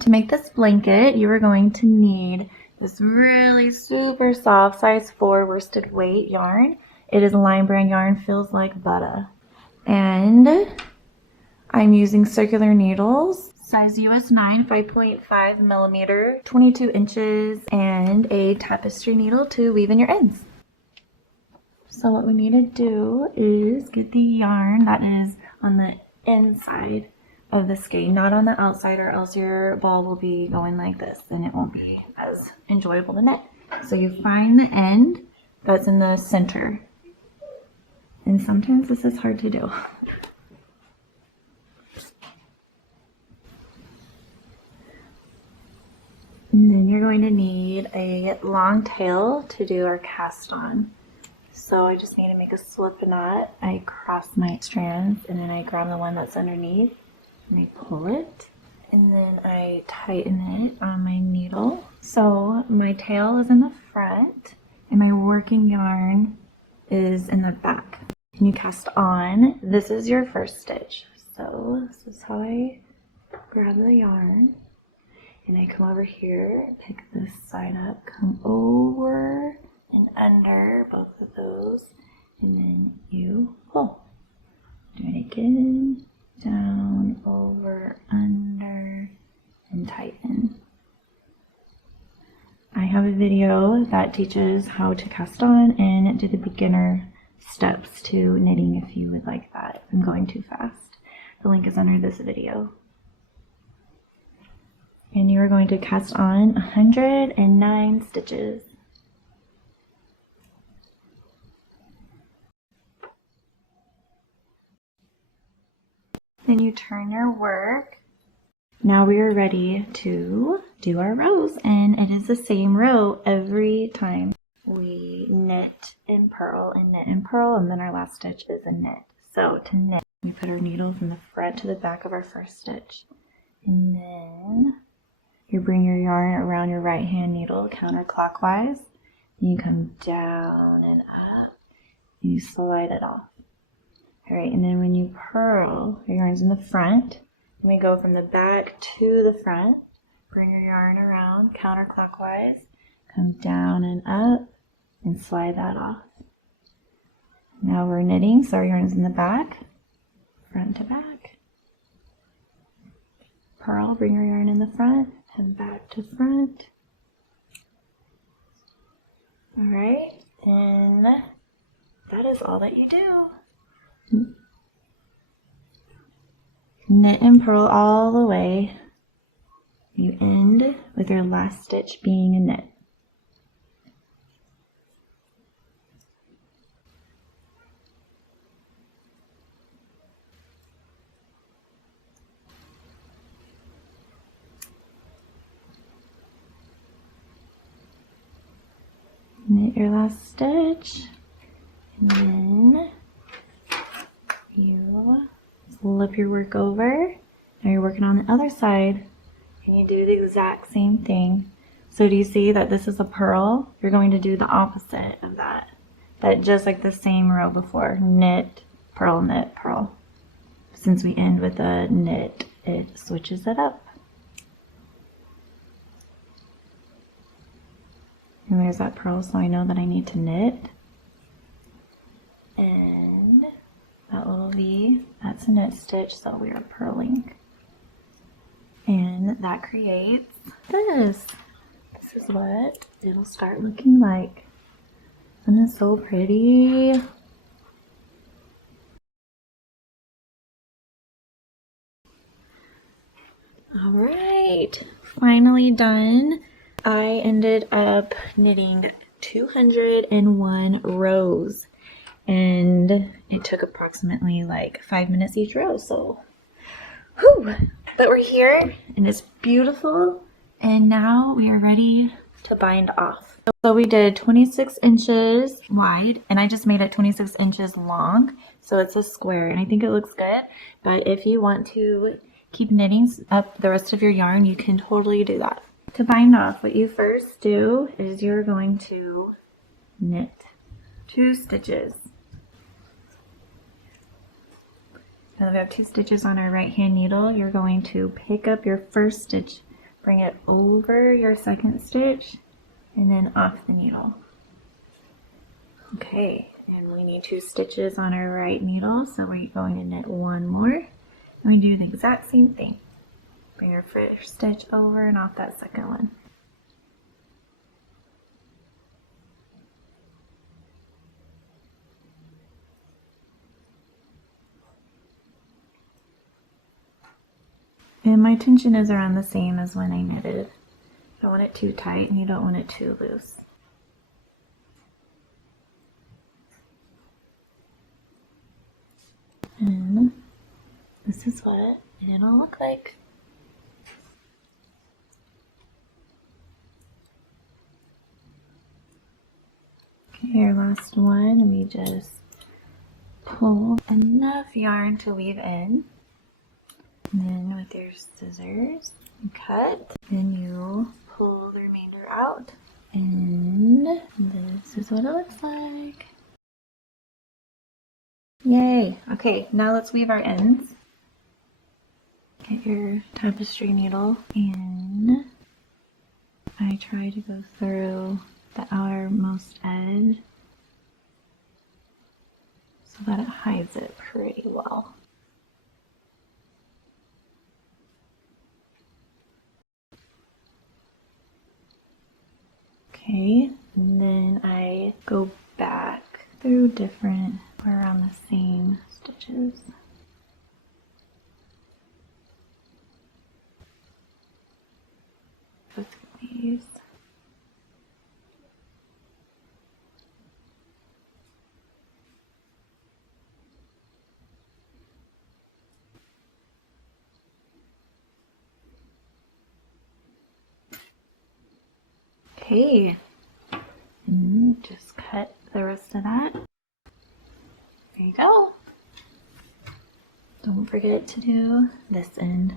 To make this blanket, you are going to need this really super soft size 4 worsted weight yarn. It is Lion Brand yarn, feels like butter. And I'm using circular needles, size US 9, 5.5 millimeter, 22 inches, and a tapestry needle to weave in your ends. So what we need to do is get the yarn that is on the inside of the skein, not on the outside, or else your ball will be going like this and it won't be as enjoyable to knit. So you find the end that's in the center. And sometimes this is hard to do. And then you're going to need a long tail to do our cast on. So I just need to make a slip knot. I cross my strands and then I grab the one that's underneath and I pull it. And then I tighten it on my needle. So my tail is in the front and my working yarn is in the back. And you cast on. This is your first stitch. So this is how I grab the yarn. And I come over here, pick this side up, come over and under both of those, and then you pull. Do it again, down, over, under, and tighten. I have a video that teaches how to cast on and do the beginner steps to knitting if you would like that. I'm going too fast. The link is under this video. And you are going to cast on 109 stitches. Then you turn your work. Now we are ready to do our rows, and it is the same row every time. We knit and purl and knit and purl, and then our last stitch is a knit. So to knit, we put our needle from the front to the back of our first stitch, and then you bring your yarn around your right hand needle counterclockwise. You come down and up. You slide it off. All right, and then when you purl, your yarn's in the front. And we go from the back to the front. Bring your yarn around counterclockwise. Come down and up and slide that off. Now we're knitting, so our yarn's in the back, front to back. Purl, bring your yarn in the front and back to front. All right, and that is all that you do. Knit and purl all the way. You end with your last stitch being a knit. Knit your last stitch, and then you flip your work over. Now you're working on the other side, and you do the exact same thing. So do you see that this is a purl? You're going to do the opposite of that, but just like the same row before. Knit, purl. Since we end with a knit, it switches it up. And there's that purl, so I know that I need to knit. And that little V, that's a knit stitch, so we are purling. And that creates this. This is what it'll start looking like. Isn't it so pretty? All right, finally done. I ended up knitting 201 rows, and it took approximately like 5 minutes each row, so whew. But we're here and it's beautiful, and now we are ready to bind off. So we did 26 inches wide, and I just made it 26 inches long, so it's a square, and I think it looks good. But if you want to keep knitting up the rest of your yarn, you can totally do that. To bind off, what you first do is you're going to knit 2 stitches. Now that we have 2 stitches on our right hand needle, you're going to pick up your first stitch bring it over your second stitch and then off the needle. Okay, and we need 2 stitches on our right needle, so we're going to knit 1 more. And we do the exact same thing. Bring your first stitch over and off that second one. And my tension is around the same as when I knitted. You don't want it too tight and you don't want it too loose. And this is what it'll look like. Okay, our last one, we just pull enough yarn to weave in. And then with your scissors, you cut, then you pull the remainder out. And this is what it looks like. Yay! Okay, now let's weave our ends. Get your tapestry needle, and I try to go through the outermost edge so that it hides it pretty well. Okay, and then I go back through different, we're around the same stitches. Go through these. Okay, and just cut the rest of that. There you go. Don't forget to do this end.